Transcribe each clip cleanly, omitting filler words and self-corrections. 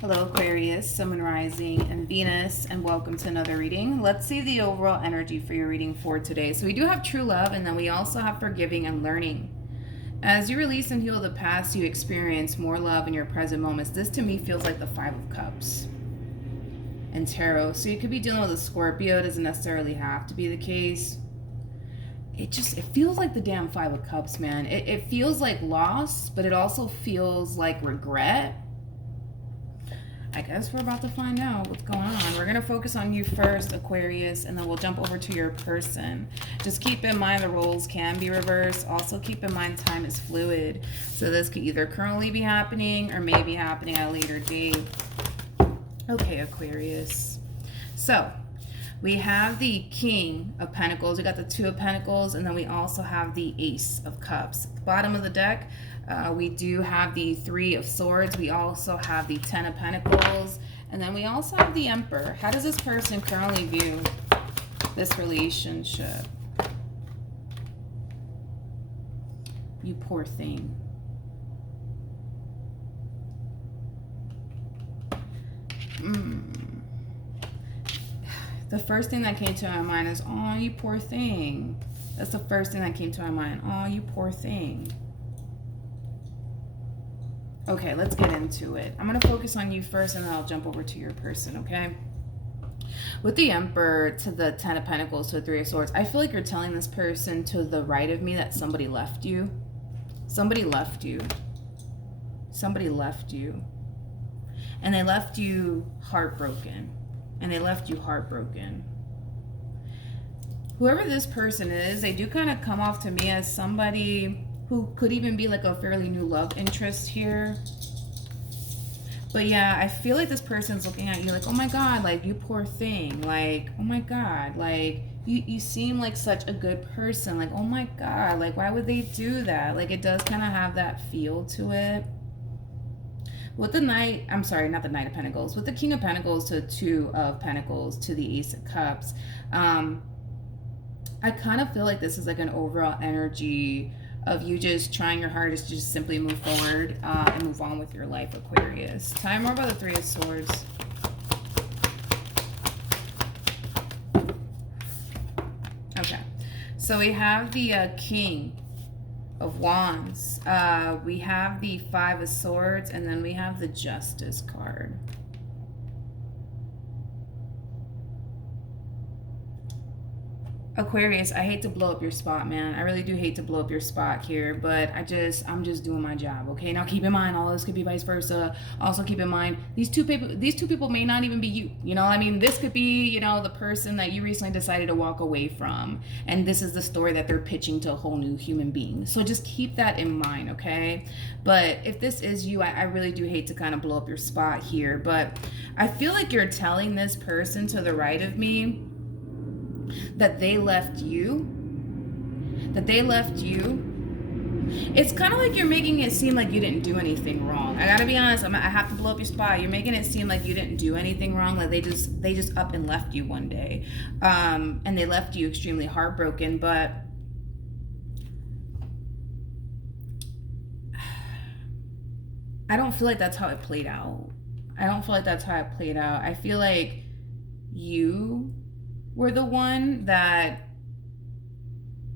Hello, Aquarius, Sun, Moon, Rising, and Venus, and welcome to another reading. Let's see the overall energy for your reading for today. So, we do have true love, and then we also have forgiving and learning. As you release and heal the past, you experience more love in your present moments. This to me feels like the Five of Cups and Tarot. So, you could be dealing with a Scorpio, it doesn't necessarily have to be the case. It feels like the damn Five of Cups, man. It feels like loss, but it also feels like regret. I guess we're about to find out what's going on. We're going to focus on you first, Aquarius, and then we'll jump over to your person. Just keep in mind the roles can be reversed. Also keep in mind time is fluid. So this could either currently be happening or may be happening at a later date. Okay, Aquarius. So we have the King of Pentacles. We got the Two of Pentacles, and then we also have the Ace of Cups. At the bottom of the deck, we do have the Three of Swords. We also have the Ten of Pentacles, and then we also have the Emperor. How does this person currently view this relationship? You poor thing. The first thing that came to my mind is, oh, you poor thing. That's the first thing that came to my mind. Oh, you poor thing. Okay, let's get into it. I'm going to focus on you first, and then I'll jump over to your person, okay? With the Emperor to the Ten of Pentacles to the Three of Swords, I feel like you're telling this person to the right of me that somebody left you. Somebody left you. Somebody left you. And they left you heartbroken. And they left you heartbroken. Whoever this person is, they do kind of come off to me as somebody who could even be like a fairly new love interest here. But yeah, I feel like this person's looking at you like, oh my God, like, you poor thing. Like, oh my God, like, you seem like such a good person. Like, oh my God, like, why would they do that? Like, it does kind of have that feel to it. With the Knight, I'm sorry, not the Knight of Pentacles, with the King of Pentacles to the Two of Pentacles to the Ace of Cups, I kind of feel like this is like an overall energy of you just trying your hardest to just simply move forward and move on with your life, Aquarius. Tell me more about the Three of Swords. Okay, so we have the King of Wands. We have the Five of Swords, and then we have the Justice card. Aquarius, I hate to blow up your spot, man. I really do hate to blow up your spot here, but I'm just doing my job, okay? Now keep in mind, all this could be vice versa. Also keep in mind, these two people may not even be you. You know, I mean, this could be, you know, the person that you recently decided to walk away from, and this is the story that they're pitching to a whole new human being. So just keep that in mind, okay? But if this is you, I really do hate to kind of blow up your spot here, but I feel like you're telling this person to the right of me that they left you. It's kind of like you're making it seem like you didn't do anything wrong. I gotta be honest, I have to blow up your spot. You're making it seem like you didn't do anything wrong, like they just up and left you one day, and they left you extremely heartbroken. But I don't feel like that's how it played out. I feel like you were the one that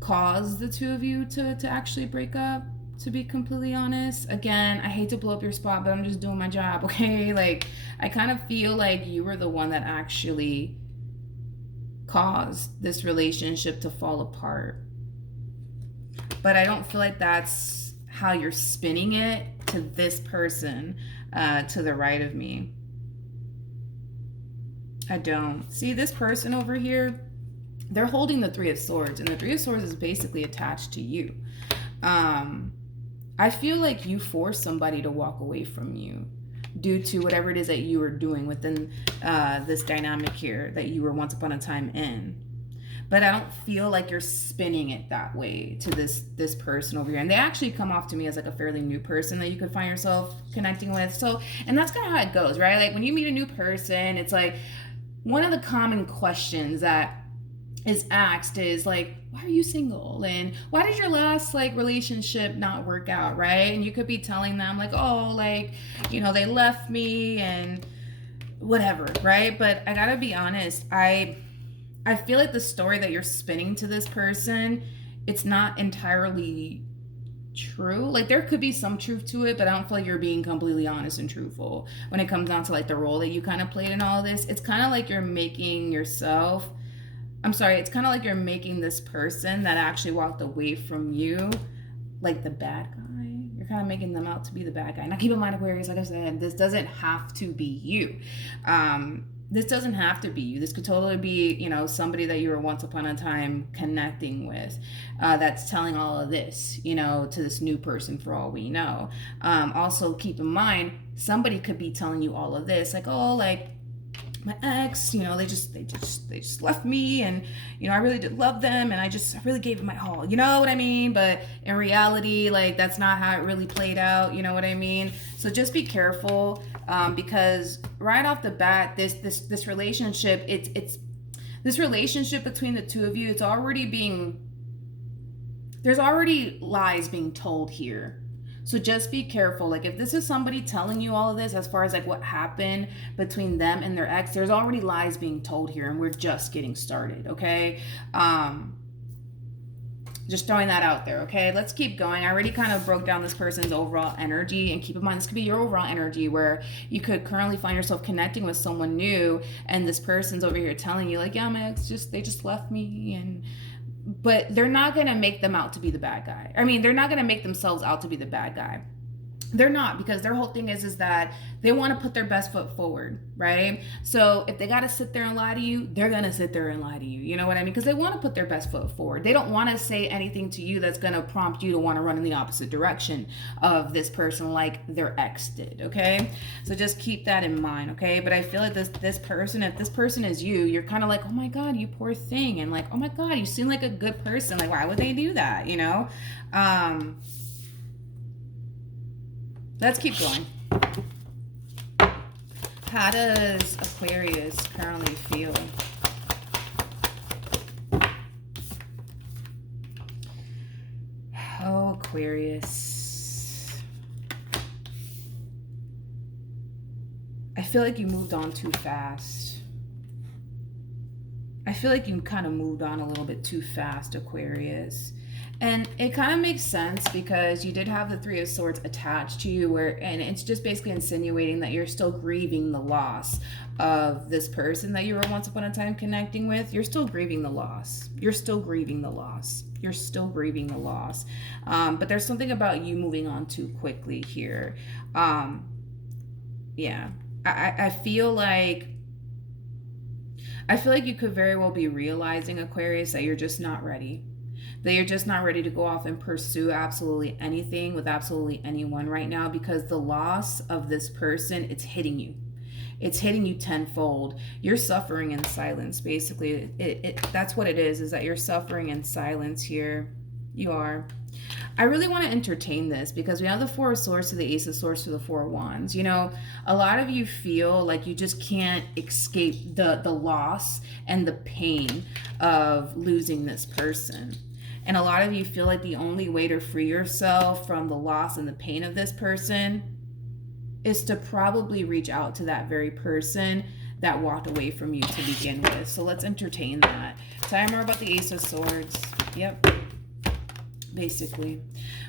caused the two of you to actually break up, to be completely honest. Again, I hate to blow up your spot, but I'm just doing my job, okay? Like, I kind of feel like you were the one that actually caused this relationship to fall apart. But I don't feel like that's how you're spinning it to this person to the right of me. I don't. See, this person over here, they're holding the Three of Swords, and the Three of Swords is basically attached to you. I feel like you forced somebody to walk away from you due to whatever it is that you were doing within this dynamic here that you were once upon a time in. But I don't feel like you're spinning it that way to this person over here. And they actually come off to me as like a fairly new person that you could find yourself connecting with. So, and that's kind of how it goes, right? Like when you meet a new person, it's like one of the common questions that is asked is like, why are you single, and why did your last like relationship not work out, right? And you could be telling them like, oh, like, you know, they left me and whatever, right? But I gotta be honest, I feel like the story that you're spinning to this person, it's not entirely true. Like there could be some truth to it, but I don't feel like you're being completely honest and truthful when it comes down to like the role that you kind of played in all of this. It's kind of like you're making yourself, I'm sorry, it's kind of like you're making this person that actually walked away from you like the bad guy. You're kind of making them out to be the bad guy. Now keep in mind, Aquarius, like I said, this doesn't have to be you. This doesn't have to be you. This could totally be, you know, somebody that you were once upon a time connecting with, that's telling all of this, you know, to this new person for all we know. Also keep in mind, somebody could be telling you all of this, like, oh, like my ex, you know, they just left me, and you know, I really did love them, and I really gave it my all, you know what I mean? But in reality, like that's not how it really played out, you know what I mean? So just be careful, because right off the bat, this relationship, it's this relationship between the two of you, it's already being, there's already lies being told here. So just be careful. Like if this is somebody telling you all of this as far as like what happened between them and their ex, there's already lies being told here, and we're just getting started, okay? Just throwing that out there, okay? Let's keep going. I already kind of broke down this person's overall energy, and keep in mind, this could be your overall energy where you could currently find yourself connecting with someone new, and this person's over here telling you like, yeah, my ex they just left me, and but they're not going to make them out to be the bad guy. I mean, they're not going to make themselves out to be the bad guy. They're not, because their whole thing is that they want to put their best foot forward, right? So if they got to sit there and lie to you, they're going to sit there and lie to you. You know what I mean? Because they want to put their best foot forward. They don't want to say anything to you that's going to prompt you to want to run in the opposite direction of this person like their ex did, okay? So just keep that in mind, okay? But I feel like this person, if this person is you, you're kind of like, oh my God, you poor thing. And like, oh my God, you seem like a good person. Like, why would they do that, you know? Let's keep going. How does Aquarius currently feel? Oh, Aquarius. I feel like you moved on too fast. I feel like you kind of moved on a little bit too fast, Aquarius. And it kind of makes sense because you did have the Three of Swords attached to you, and it's just basically insinuating that you're still grieving the loss of this person that you were once upon a time connecting with. You're still grieving the loss. You're still grieving the loss. You're still grieving the loss. But there's something about you moving on too quickly here. Yeah. I feel like you could very well be realizing, Aquarius, that you're just not ready. That you're just not ready to go off and pursue absolutely anything with absolutely anyone right now, because the loss of this person, it's hitting you. It's hitting you tenfold. You're suffering in silence, basically. That's what it is that you're suffering in silence here. You are. I really want to entertain this because we have the Four of Swords to the Ace of Swords to the Four of Wands. You know, a lot of you feel like you just can't escape the loss and the pain of losing this person. And a lot of you feel like the only way to free yourself from the loss and the pain of this person is to probably reach out to that very person that walked away from you to begin with. So let's entertain that. Tell me more about the Ace of Swords. Yep. Basically.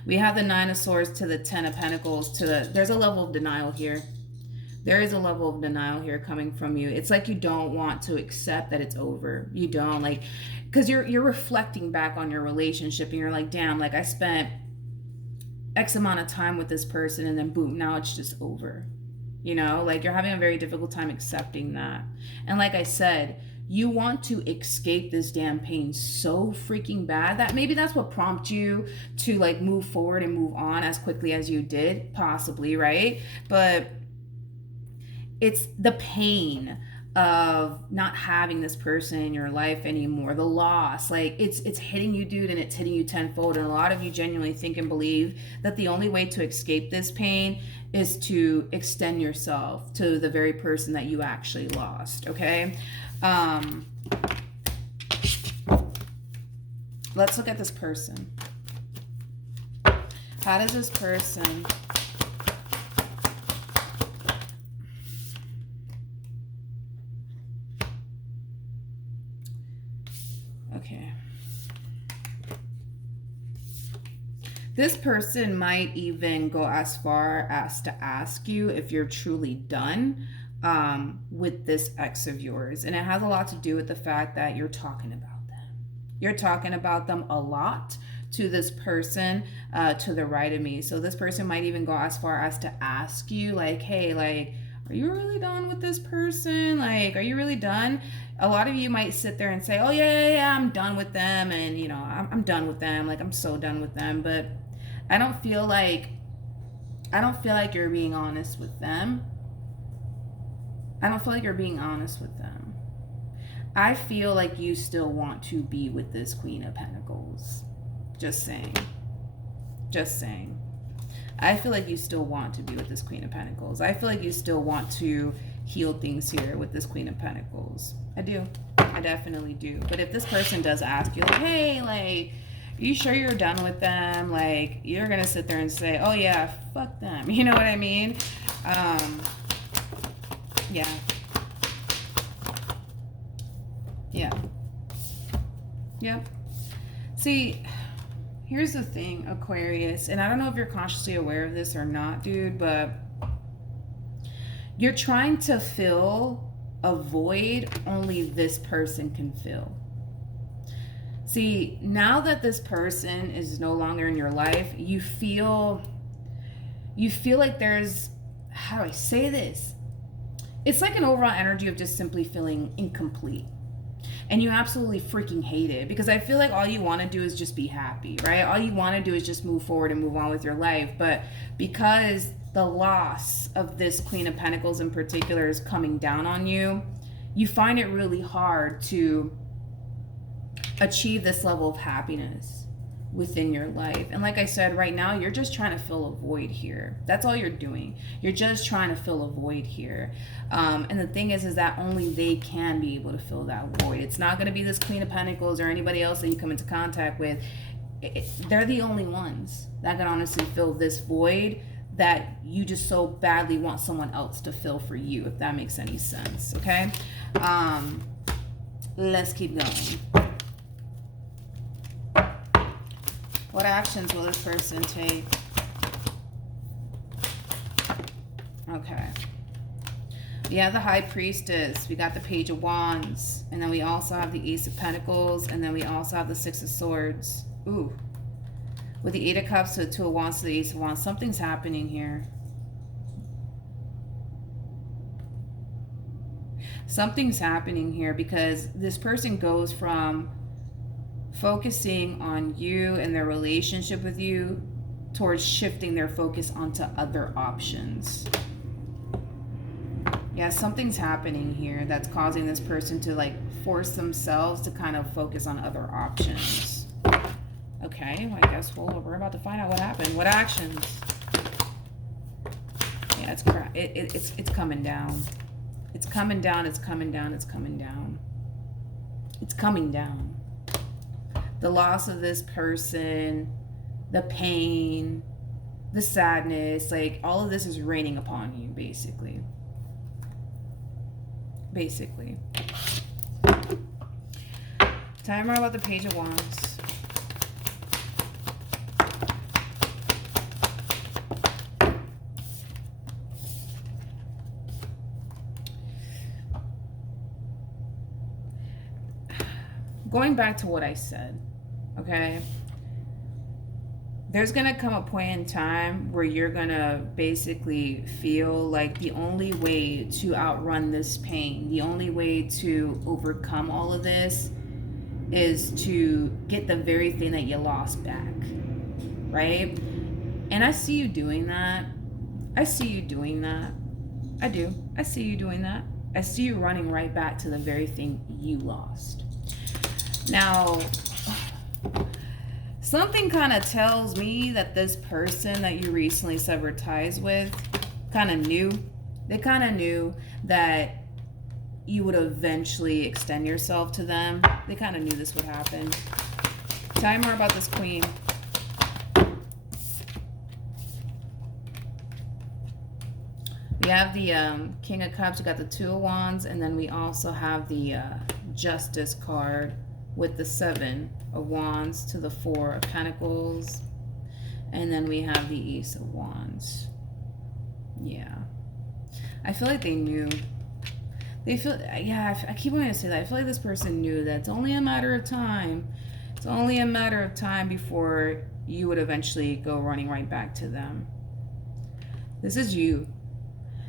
We have the Nine of Swords to the Ten of Pentacles. There's a level of denial here. There is a level of denial here coming from you. It's like you don't want to accept that it's over. You don't, like, because you're reflecting back on your relationship and you're like, damn, like I spent X amount of time with this person and then boom, now it's just over. You know, like you're having a very difficult time accepting that. And like I said, you want to escape this damn pain so freaking bad that maybe that's what prompted you to like move forward and move on as quickly as you did, possibly, right? But it's the pain of not having this person in your life anymore, the loss, like it's hitting you, dude, and it's hitting you tenfold. And a lot of you genuinely think and believe that the only way to escape this pain is to extend yourself to the very person that you actually lost, okay? Let's look at this person. How does this person... Okay. This person might even go as far as to ask you if you're truly done with this ex of yours. And it has a lot to do with the fact that you're talking about them. You're talking about them a lot to this person to the right of me. So this person might even go as far as to ask you, like, hey, like, are you really done with this person? Like, are you really done? A lot of you might sit there and say, oh, yeah, I'm done with them. And, you know, I'm done with them. Like, I'm so done with them. But I don't feel like you're being honest with them. I don't feel like you're being honest with them. I feel like you still want to be with this Queen of Pentacles. Just saying. Just saying. I feel like you still want to be with this Queen of Pentacles. I feel like you still want to heal things here with this Queen of Pentacles. I do. I definitely do. But if this person does ask you, like, hey, like, are you sure you're done with them? Like, you're going to sit there and say, oh, yeah, fuck them. You know what I mean? Yeah. Yeah. Yeah. See, here's the thing, Aquarius, and I don't know if you're consciously aware of this or not, dude, but you're trying to fill a void only this person can fill. See, now that this person is no longer in your life, you feel like there's, how do I say this? It's like an overall energy of just simply feeling incomplete. And you absolutely freaking hate it, because I feel like all you want to do is just be happy, right? All you want to do is just move forward and move on with your life. But because the loss of this Queen of Pentacles in particular is coming down on you, you find it really hard to achieve this level of happiness within your life. And like I said, right now, you're just trying to fill a void here. That's all you're doing. You're just trying to fill a void here. And the thing is that only they can be able to fill that void. It's not going to be this Queen of Pentacles or anybody else that you come into contact with. They're the only ones that can honestly fill this void that you just so badly want someone else to fill for you, if that makes any sense. Okay? Let's keep going. What actions will this person take? Okay. We have the High Priestess. We got the Page of Wands. And then we also have the Ace of Pentacles. And then we also have the Six of Swords. Ooh. With the Eight of Cups to the Two of Wands to the Ace of Wands. Something's happening here. Something's happening here because this person goes from focusing on you and their relationship with you towards shifting their focus onto other options. Yeah, something's happening here that's causing this person to like force themselves to kind of focus on other options. Okay, well, I guess we're about to find out what happened. What actions? Yeah, it's coming down. It's coming down, it's coming down, it's coming down. It's coming down. The loss of this person, the pain, the sadness, like all of this is raining upon you, basically. Basically. Tell me more about the Page of Wands. Going back to what I said, okay? There's gonna come a point in time where you're gonna basically feel like the only way to outrun this pain, the only way to overcome all of this is to get the very thing that you lost back, right? And I see you doing that. I see you doing that. I do. I see you doing that. I see you running right back to the very thing you lost. Now, something kind of tells me that this person that you recently severed ties with kind of knew. They kind of knew that you would eventually extend yourself to them. They kind of knew this would happen. Tell me more about this queen. We have the King of Cups, we got the Two of Wands, and then we also have the Justice card with the Seven of Wands to the Four of Pentacles. And then we have the Ace of Wands. Yeah. I feel like they knew. They feel, yeah, I keep wanting to say that. I feel like this person knew that it's only a matter of time. It's only a matter of time before you would eventually go running right back to them. This is you.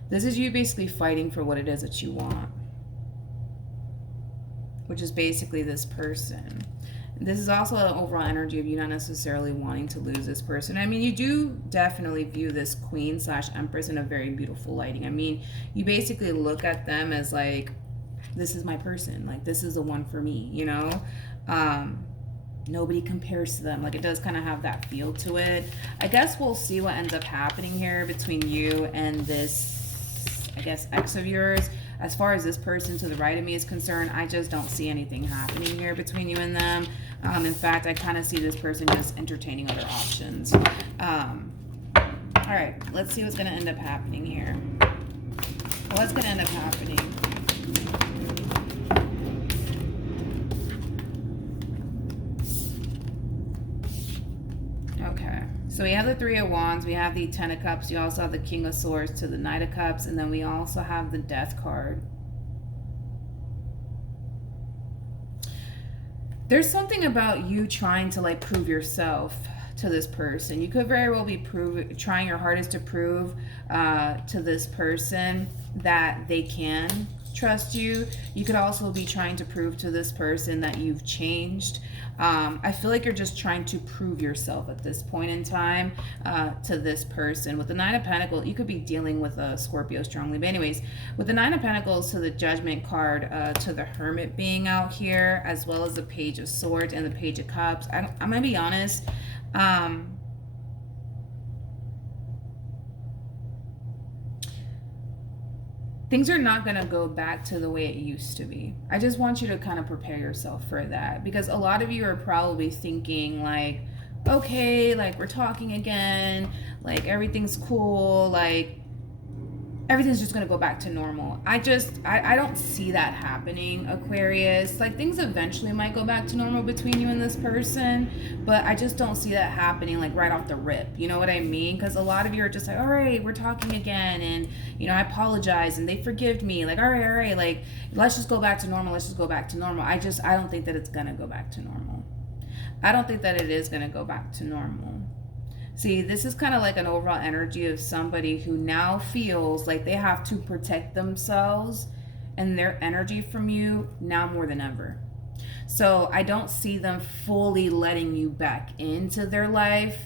This is you basically fighting for what it is that you want, which is basically this person. This is also an overall energy of you not necessarily wanting to lose this person. I mean, you do definitely view this queen / empress in a very beautiful lighting. I mean, you basically look at them as like, this is my person. Like, this is the one for me, you know? Nobody compares to them. Like, it does kind of have that feel to it. I guess we'll see what ends up happening here between you and this, I guess, ex of yours. As far as this person to the right of me is concerned, I just don't see anything happening here between you and them. In fact, I kind of see this person just entertaining other options. All right, let's see what's going to end up happening here. What's going to end up happening? Okay, so we have the Three of Wands, we have the Ten of Cups, we also have the King of Swords to the Knight of Cups, and then we also have the Death card. There's something about you trying to like prove yourself to this person. You could very well be trying your hardest to prove to this person that they can trust you. You could also be trying to prove to this person that you've changed. I feel like you're just trying to prove yourself at this point in time to this person. With the Nine of Pentacles, you could be dealing with a Scorpio strongly. But anyways, with the Nine of Pentacles to the Judgment card, to the Hermit being out here, as well as the Page of Swords and the Page of Cups, I'm going to be honest. Things are not going to go back to the way it used to be. I just want you to kind of prepare yourself for that, because a lot of you are probably thinking like, okay, like we're talking again, like everything's cool, like everything's just going to go back to normal. I don't see that happening, Aquarius. Like, things eventually might go back to normal between you and this person, but I just don't see that happening like right off the rip. You know what I mean? Because a lot of you are just like, all right, we're talking again, and you know, I apologize, and they forgive me. Like, all right, like let's just go back to normal. Let's just go back to normal. I don't think that it's gonna go back to normal. I don't think that it is gonna go back to normal. See, this is kind of like an overall energy of somebody who now feels like they have to protect themselves and their energy from you now more than ever. So I don't see them fully letting you back into their life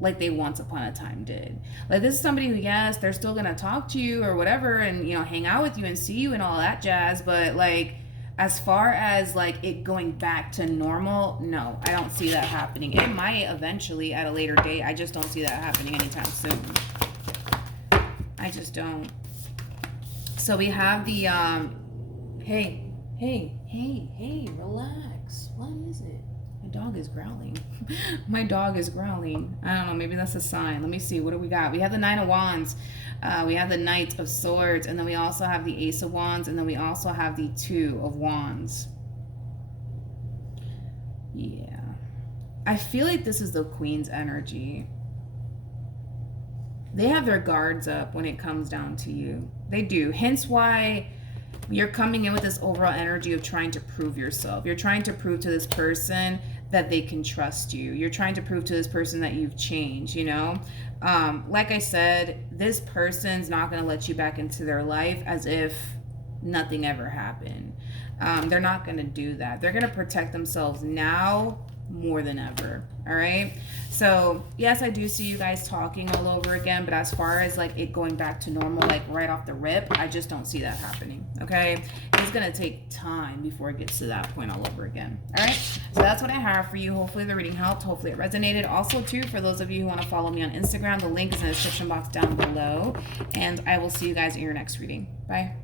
like they once upon a time did. Like, this is somebody who, yes, they're still going to talk to you or whatever and, you know, hang out with you and see you and all that jazz. But like, as far as like it going back to normal, no, I don't see that happening. It might eventually at a later date. I just don't see that happening anytime soon. I just don't. So we have the, hey, relax. What is it? My dog is growling. My dog is growling. I don't know, maybe that's a sign. Let me see, what do we got? We have the Nine of Wands. We have the Knight of Swords, and then we also have the Ace of Wands, and then we also have the Two of Wands. Yeah. I feel like this is the Queen's energy. They have their guards up when it comes down to you. They do. Hence why you're coming in with this overall energy of trying to prove yourself. You're trying to prove to this person that they can trust you. You're trying to prove to this person that you've changed, you know? Like I said, this person's not going to let you back into their life as if nothing ever happened. They're not going to do that. They're going to protect themselves now more than ever. All right. So yes, I do see you guys talking all over again, but as far as like it going back to normal, like right off the rip, I just don't see that happening. Okay. It's going to take time before it gets to that point all over again. All right. So that's what I have for you. Hopefully the reading helped. Hopefully it resonated. Also too, for those of you who want to follow me on Instagram, the link is in the description box down below, and I will see you guys in your next reading. Bye.